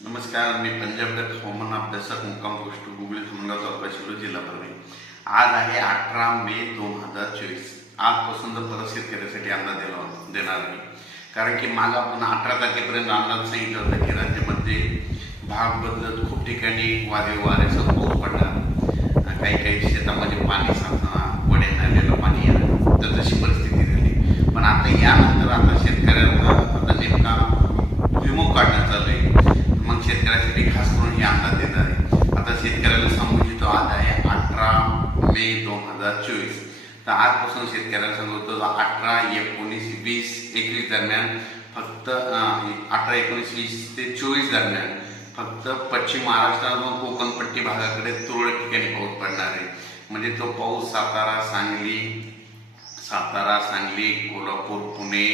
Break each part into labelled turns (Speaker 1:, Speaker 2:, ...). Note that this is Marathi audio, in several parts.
Speaker 1: नमस्कार मी पंजाबगत हवामान अभ्यासक मुक्काम पोस्ट गुगली धुमगाव तालुका जिल्हा परभणी. आज आहे अठरा मे दोन हजार चोवीस. आजपासून जर परत शेतकऱ्यासाठी अंदाज दिला देणार मी कारण की मागं आपण अठरा तारखेपर्यंत अंदाज सांगितलं होतं की राज्यामध्ये भाग बदलत खूप ठिकाणी वारे वाऱ्याचा पाऊस पडणार काही काही शेतामध्ये पाणी साचणार वड्यात आलेलं पाणी येणार तर तशी परिस्थिती झाली पण आता यानंतर आता शेतकऱ्यांना आता नेमका विमुख काढण्यात चालू आहे मग खास करून हे आता देत आहे. आता शेतकऱ्याला सांगू इच्छितो आज आहे अठरा मे दोन हजार चोवीस. तर आजपासून शेतकऱ्याला सांगतो अठरा एकोणीस वीस एकवीस दरम्यान फक्त अठरा एकोणीस वीस ते चोवीस दरम्यान फक्त पश्चिम महाराष्ट्र व कोकणपट्टी भागाकडे तुरळक ठिकाणी पाऊस पडणार आहे. म्हणजे तो पाऊस सातारा सांगली सातारा सांगली कोल्हापूर पुणे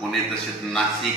Speaker 1: पुणे तसेच नाशिक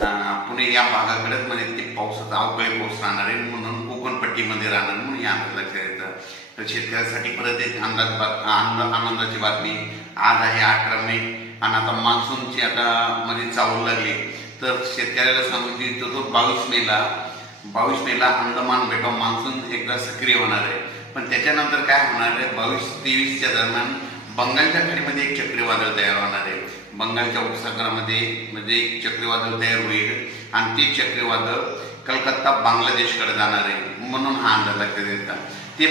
Speaker 1: पुणे या भागाकडेच म्हणजे ते पावसाचा अवकाळी पाऊस राहणार आहे म्हणून कोकणपट्टीमध्ये राहणार म्हणून या अंदाज लक्षात येतं तर शेतकऱ्यासाठी परत एक अंदाज बात आनंद आनंदाची बातमी. आज आहे अठरा मे आणि आता मान्सूनची आता मध्ये चावू लागली. तर शेतकऱ्याला सांगू इच्छितो तो बावीस मेला बावीस मेला अंदमान बेटाव मान्सून एकदा सक्रिय होणार आहे. पण त्याच्यानंतर काय होणार आहे? बावीस तेवीसच्या दरम्यान बंगालच्या खाडीमध्ये एक चक्रीवादळ तयार होणार आहे. बंगालच्या उपसागरामध्ये म्हणजे एक चक्रीवादळ तयार होईल आणि ते चक्रीवादळ कलकत्ता बांगलादेशकडे जाणार आहे. म्हणून हा अंदाज लक्षात ते